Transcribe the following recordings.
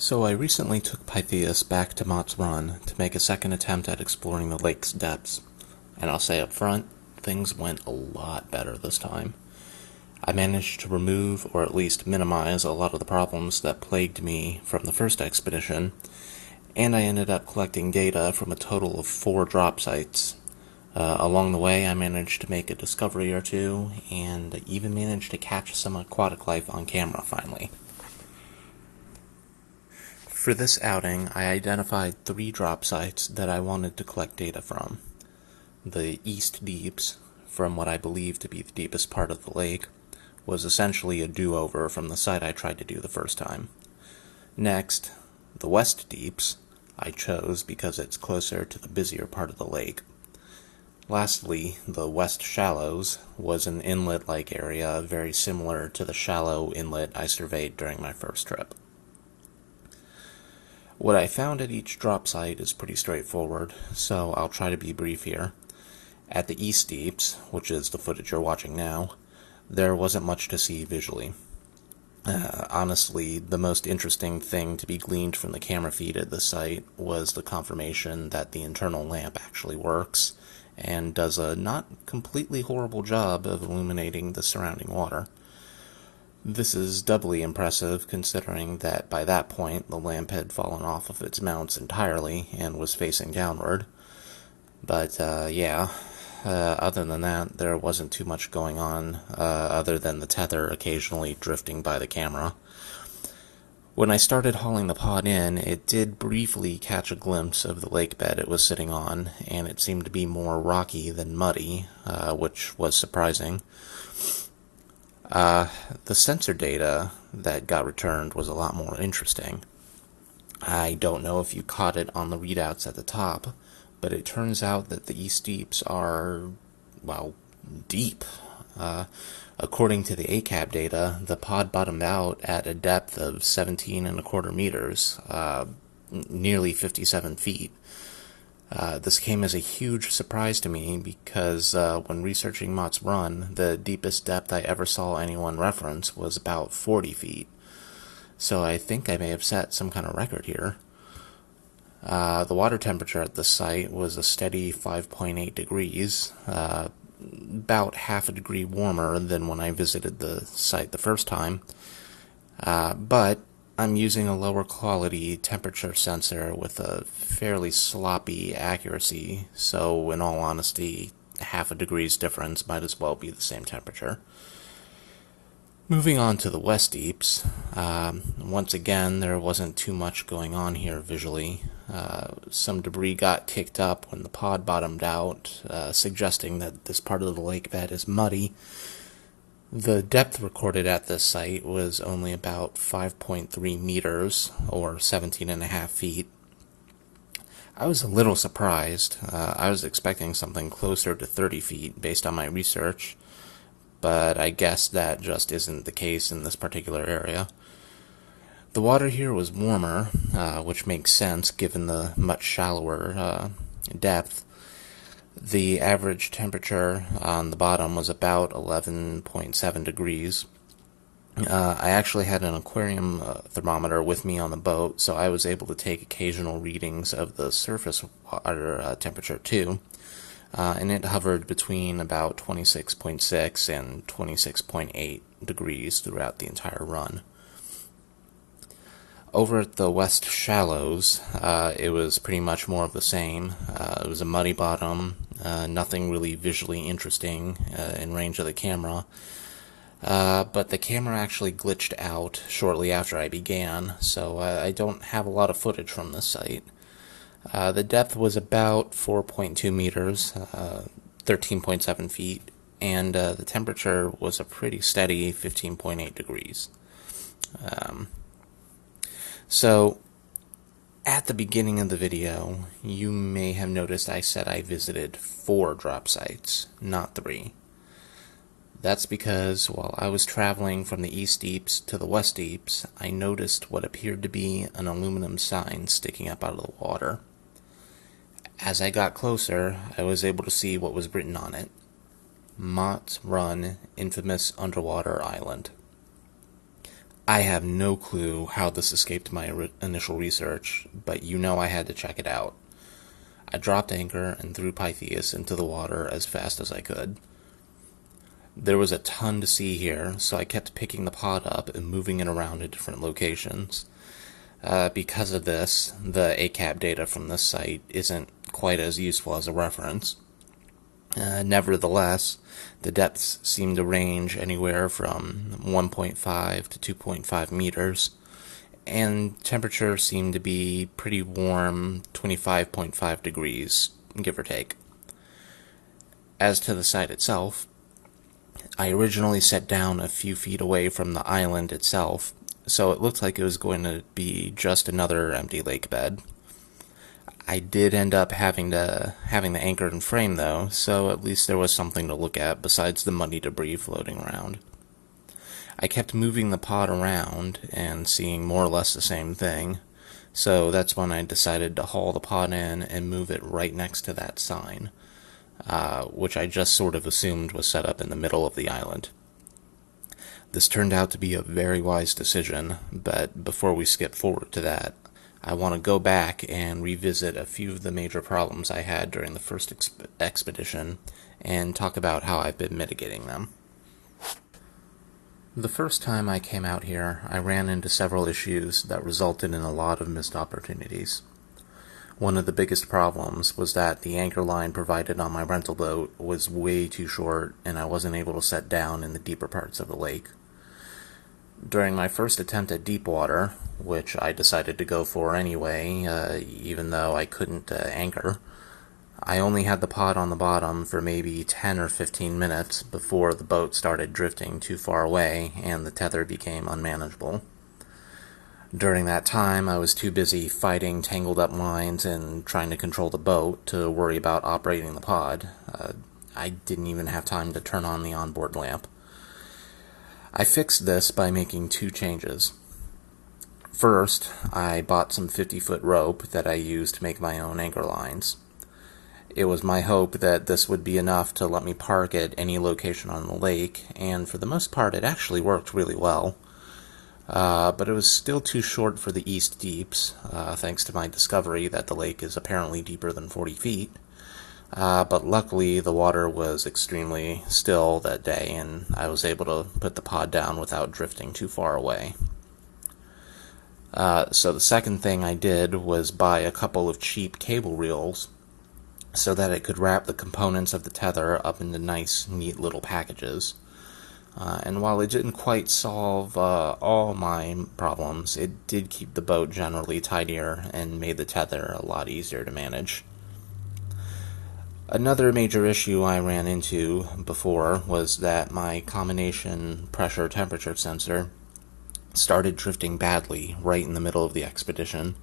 So I recently took Pytheas back to Mott's Run to make a second attempt at exploring the lake's depths, and I'll say up front, things went a lot better this time. I managed to remove, or at least minimize, a lot of the problems that plagued me from the first expedition, and I ended up collecting data from a total of 4 drop sites. Along the way, I managed to make a discovery or two, and even managed to catch some aquatic life on camera finally. For this outing, I identified 3 drop sites that I wanted to collect data from. The East Deeps, from what I believe to be the deepest part of the lake, was essentially a do-over from the site I tried to do the first time. Next, the West Deeps I chose because it's closer to the busier part of the lake. Lastly, the West Shallows was an inlet-like area very similar to the shallow inlet I surveyed during my first trip. What I found at each drop site is pretty straightforward, so I'll try to be brief here. At the East Deeps, which is the footage you're watching now, there wasn't much to see visually. Honestly, the most interesting thing to be gleaned from the camera feed at the site was the confirmation that the internal lamp actually works, and does a not completely horrible job of illuminating the surrounding water. This is doubly impressive considering that by that point the lamp had fallen off of its mounts entirely and was facing downward. But other than that, there wasn't too much going on other than the tether occasionally drifting by the camera. When I started hauling the pod in, it did briefly catch a glimpse of the lake bed it was sitting on, and it seemed to be more rocky than muddy, which was surprising. The sensor data that got returned was a lot more interesting. I don't know if you caught it on the readouts at the top, but it turns out that the East Deeps are, well, deep. According to the ACAB data, the pod bottomed out at a depth of 17.25 meters, nearly 57 feet. This came as a huge surprise to me because when researching Mott's Run, the deepest depth I ever saw anyone reference was about 40 feet. So I think I may have set some kind of record here. The water temperature at the site was a steady 5.8 degrees, about half a degree warmer than when I visited the site the first time, but I'm using a lower quality temperature sensor with a fairly sloppy accuracy, so in all honesty, half a degree's difference might as well be the same temperature. Moving on to the West Deeps, once again there wasn't too much going on here visually. Some debris got kicked up when the pod bottomed out, suggesting that this part of the lake bed is muddy. The depth recorded at this site was only about 5.3 meters, or 17.5 feet. I was a little surprised. I was expecting something closer to 30 feet based on my research, but I guess that just isn't the case in this particular area. The water here was warmer, which makes sense given the much shallower depth. The average temperature on the bottom was about 11.7 degrees. I actually had an aquarium thermometer with me on the boat, so I was able to take occasional readings of the surface water temperature too, and it hovered between about 26.6 and 26.8 degrees throughout the entire run. Over at the West Shallows, it was pretty much more of the same. It was a muddy bottom, nothing really visually interesting in range of the camera, but the camera actually glitched out shortly after I began, so I don't have a lot of footage from this site. The depth was about 4.2 meters, 13.7 feet, and the temperature was a pretty steady 15.8 degrees. So, at the beginning of the video, you may have noticed I said I visited 4 drop sites, not 3. That's because while I was traveling from the East Deeps to the West Deeps, I noticed what appeared to be an aluminum sign sticking up out of the water. As I got closer, I was able to see what was written on it. Mott's Run, Infamous Underwater Island. I have no clue how this escaped my initial research, but I had to check it out. I dropped anchor and threw Pytheas into the water as fast as I could. There was a ton to see here, so I kept picking the pod up and moving it around to different locations. Because of this, the ACAP data from this site isn't quite as useful as a reference. Nevertheless, the depths seem to range anywhere from 1.5 to 2.5 meters, and temperatures seem to be pretty warm, 25.5 degrees, give or take. As to the site itself, I originally set down a few feet away from the island itself, so it looked like it was going to be just another empty lake bed. I did end up having the anchor and frame though, so at least there was something to look at besides the muddy debris floating around. I kept moving the pod around and seeing more or less the same thing, so that's when I decided to haul the pod in and move it right next to that sign, which I just sort of assumed was set up in the middle of the island. This turned out to be a very wise decision, but before we skip forward to that, I want to go back and revisit a few of the major problems I had during the first expedition and talk about how I've been mitigating them. The first time I came out here, I ran into several issues that resulted in a lot of missed opportunities. One of the biggest problems was that the anchor line provided on my rental boat was way too short, and I wasn't able to set down in the deeper parts of the lake. During my first attempt at deep water, which I decided to go for anyway, even though I couldn't anchor, I only had the pod on the bottom for maybe 10 or 15 minutes before the boat started drifting too far away and the tether became unmanageable. During that time, I was too busy fighting tangled up lines and trying to control the boat to worry about operating the pod. I didn't even have time to turn on the onboard lamp. I fixed this by making two changes. First, I bought some 50-foot rope that I used to make my own anchor lines. It was my hope that this would be enough to let me park at any location on the lake, and for the most part it actually worked really well. But it was still too short for the east deeps, thanks to my discovery that the lake is apparently deeper than 40 feet. But luckily the water was extremely still that day, and I was able to put the pod down without drifting too far away. So the second thing I did was buy a couple of cheap cable reels so that it could wrap the components of the tether up into nice, neat little packages. And while it didn't quite solve all my problems, it did keep the boat generally tidier and made the tether a lot easier to manage. Another major issue I ran into before was that my combination pressure-temperature sensor started drifting badly right in the middle of the expedition,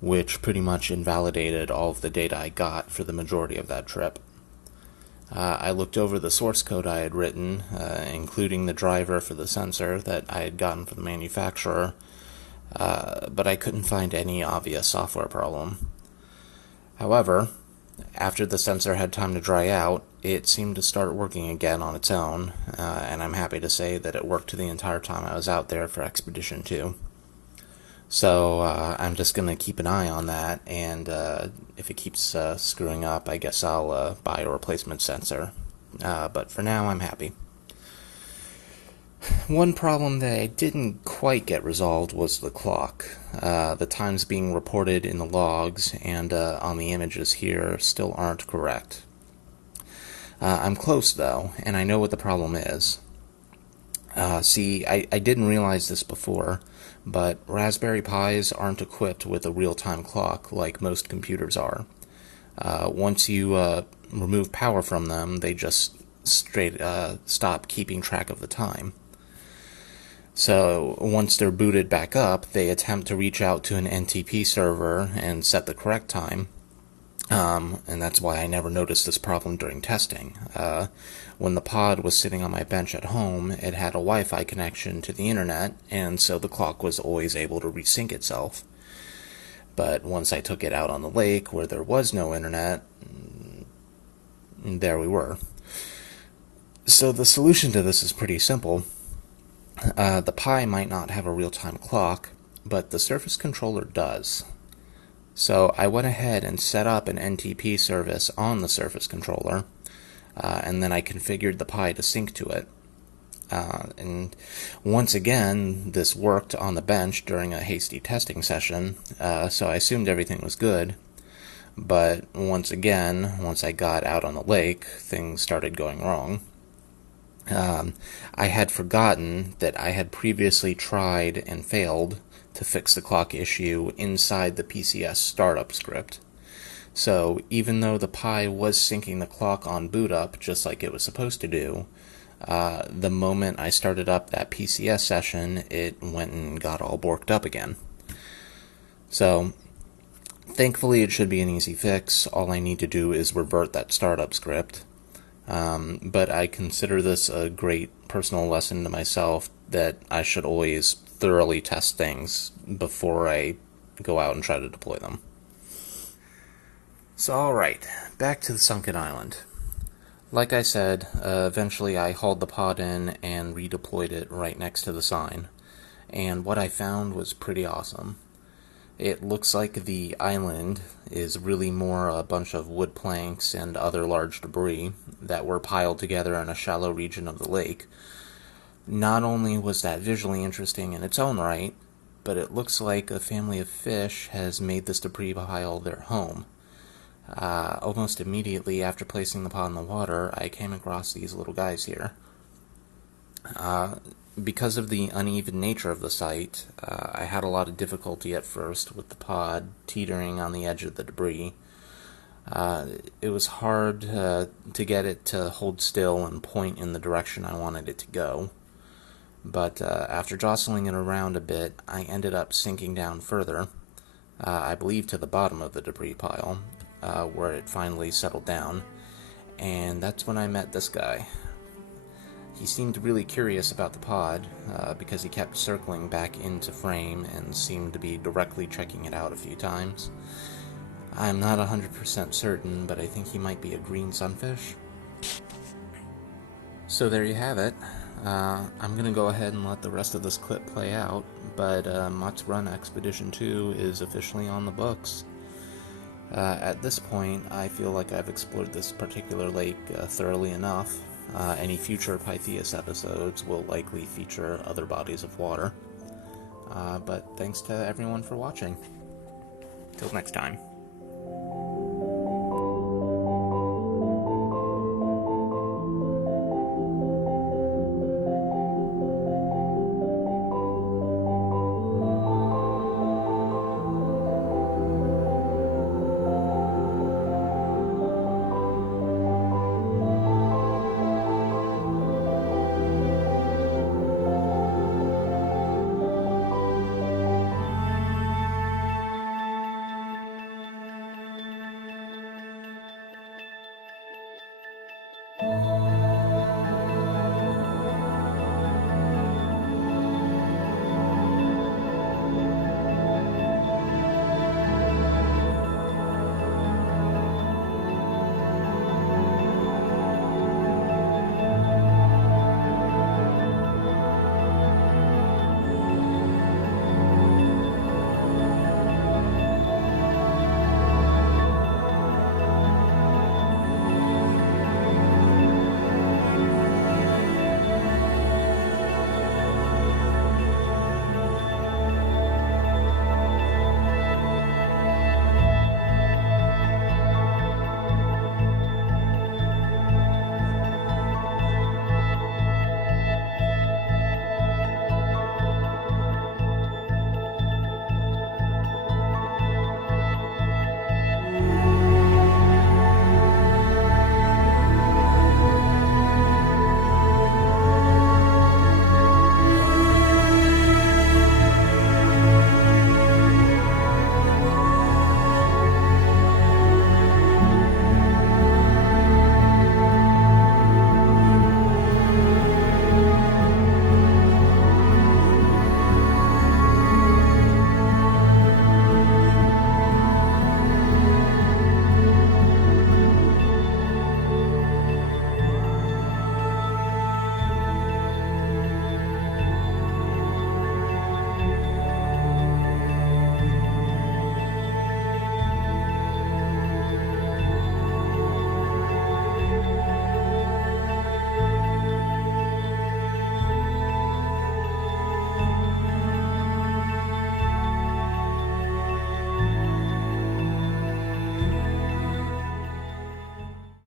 which pretty much invalidated all of the data I got for the majority of that trip. I looked over the source code I had written, including the driver for the sensor that I had gotten from the manufacturer, but I couldn't find any obvious software problem. However, after the sensor had time to dry out, it seemed to start working again on its own, and I'm happy to say that it worked the entire time I was out there for Expedition 2. So I'm just going to keep an eye on that, and if it keeps screwing up, I guess I'll buy a replacement sensor. But for now, I'm happy. One problem that I didn't quite get resolved was the clock. The times being reported in the logs and on the images here still aren't correct. I'm close, though, and I know what the problem is. See, I didn't realize this before, but Raspberry Pis aren't equipped with a real-time clock like most computers are. Once you remove power from them, they just straight stop keeping track of the time. So once they're booted back up, they attempt to reach out to an NTP server and set the correct time. And that's why I never noticed this problem during testing. When the pod was sitting on my bench at home, it had a Wi-Fi connection to the internet, and so the clock was always able to resync itself. But once I took it out on the lake, where there was no internet, there we were. So the solution to this is pretty simple. The Pi might not have a real-time clock, but the Surface controller does. So I went ahead and set up an NTP service on the Surface controller, and then I configured the Pi to sync to it. And once again, this worked on the bench during a hasty testing session, so I assumed everything was good. But once again, once I got out on the lake, things started going wrong. I had forgotten that I had previously tried and failed to fix the clock issue inside the PCS startup script. So even though the Pi was syncing the clock on boot up just like it was supposed to do, the moment I started up that PCS session, it went and got all borked up again. So thankfully it should be an easy fix. All I need to do is revert that startup script. But I consider this a great personal lesson to myself that I should always thoroughly test things before I go out and try to deploy them. So alright, back to the Sunken Island. Like I said, eventually I hauled the pod in and redeployed it right next to the sign, and what I found was pretty awesome. It looks like the island is really more a bunch of wood planks and other large debris that were piled together in a shallow region of the lake. Not only was that visually interesting in its own right, but it looks like a family of fish has made this debris pile their home. Almost immediately after placing the pod in the water, I came across these little guys here. Because of the uneven nature of the site, I had a lot of difficulty at first with the pod teetering on the edge of the debris. It was hard to get it to hold still and point in the direction I wanted it to go. But after jostling it around a bit, I ended up sinking down further, I believe to the bottom of the debris pile, where it finally settled down, and that's when I met this guy. He seemed really curious about the pod, because he kept circling back into frame and seemed to be directly checking it out a few times. I'm not 100% certain, but I think he might be a green sunfish. So there you have it. I'm going to go ahead and let the rest of this clip play out, but MOTTS Run Expedition 2 is officially on the books. At this point, I feel like I've explored this particular lake thoroughly enough. Any future Pytheas episodes will likely feature other bodies of water. But thanks to everyone for watching. Till next time.